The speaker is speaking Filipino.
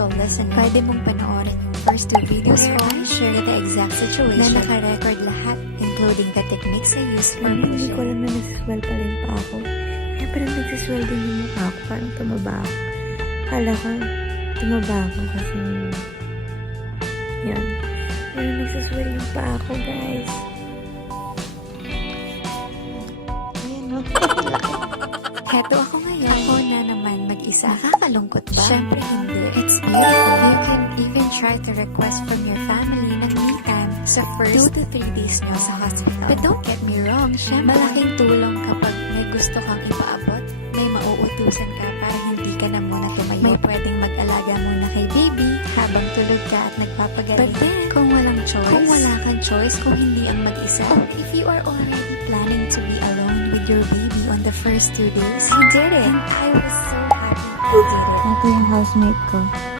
actual lesson. Pwede mong panoorin yung first 2 videos ko. I share the exact situation na naka-record lahat, including the techniques I used for push-up. Hindi ko alam na nagsiswell pa rin pa ako. Kaya parang nagsiswell din yung mukha ko. Parang tumaba ako. Kala ko, tumaba ako kasi yan. Pero nagsiswell yung pa ako, guys. Ayan, no? Heto ako ngayon. Ako na naman mag-isa. Nakakalungkot ba? Syempre hindi. It's beautiful. You can even try to request from your family ng me time sa first 2 to 3 days nyo sa hospital. But don't get me wrong, syempre malaking tulong kapag may gusto kang ipaabot, may mauutusan ka para hindi ka na muna tumayo. May pwedeng mag-alaga muna kay baby habang tulog ka at nagpapagaling. But then, kung walang choice, kung wala kang choice, kung hindi ang mag-isa, if you are already planning to be alone with your baby on the first 2 days, he did it. And I was so happy he did it. Ito yung housemate ko.